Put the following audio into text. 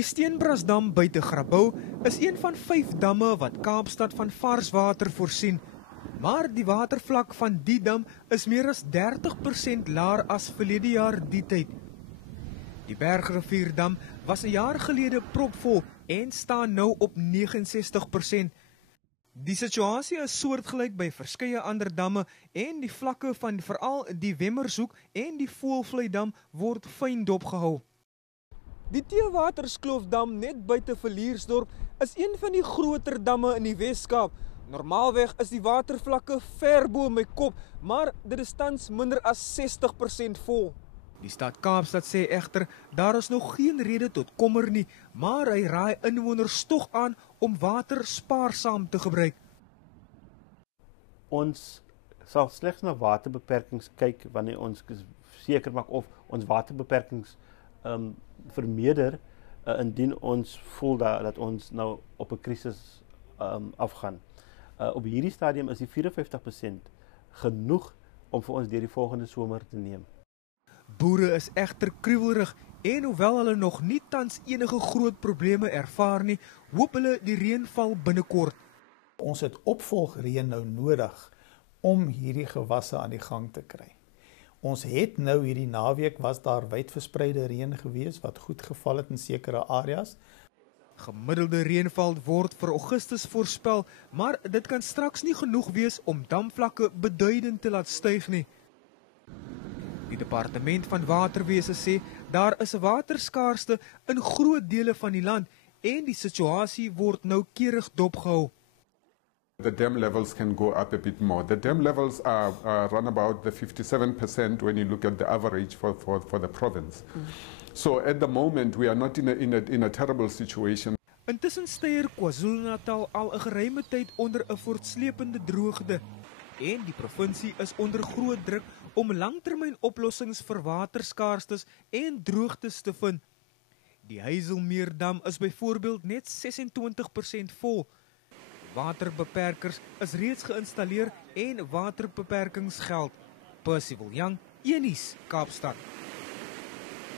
Die Steenbrasdam buite Grabouw is een van 5 damme wat Kaapstad van vars water voorsien. Maar die watervlak van die dam is meer as 30% laer as verlede jaar die tyd. Die Bergrivierdam was 'n jaar gelede propvol en staan nou op 69%. Die situasie is soortgelyk by verskeie ander damme en die vlakke van veral die Wemmershoek en die Voëlvlei-dam word fyn dopgehou. Die Theewaterskloofdam net buite Villiersdorp is een van die groter damme in die Wes-Kaap. Normaalweg is die watervlakke ver bo my kop, maar dit is tans minder as 60% vol. Die stad Kaapstad sê egter, daar is nog geen rede tot kommer nie, maar hy raai inwoners tog aan om water spaarsaam te gebruik. Ons sal slegs na waterbeperkings kyk wanneer ons seker maak of ons waterbeperkings vermeerder indien ons voel dat ons nou op 'n krisis afgaan. Op hierdie stadium is die 54% genoeg om vir ons deur die volgende somer te neem. Boere is egter kruiwelrig en hoewel hulle nog nie tans enige groot probleme ervaar nie, hoop hulle die reënval binnekort. Ons het opvolgreën nou nodig om hierdie gewasse aan die gang te kry. Ons het nou hierdie naweek was daar wydverspreide reën gewees wat goed geval het in sekere areas. Gemiddelde reënval word vir Augustus voorspel, maar dit kan straks nie genoeg wees om damvlakke beduidend te laat styg nie. Die departement van waterwese sê daar is 'n waterskaarste in groot dele van die land en die situasie word noukeurig dopgehou. The dam levels can go up a bit more. The dam levels are run about the 57% when you look at the average for the province. So at the moment we are not in a terrible situation. Intussen steier KwaZulu-Natal al 'n geruime tyd onder 'n voortsleepende droogte en die provinsie is onder groot druk om langtermynoplossings vir waterskaarstes en droogtes te vind. Die Hazelmeerdam is byvoorbeeld net 26% vol. Waterbeperkers is reeds geïnstalleer en waterbeperkings geld. Percival Young, Unies, Kaapstad.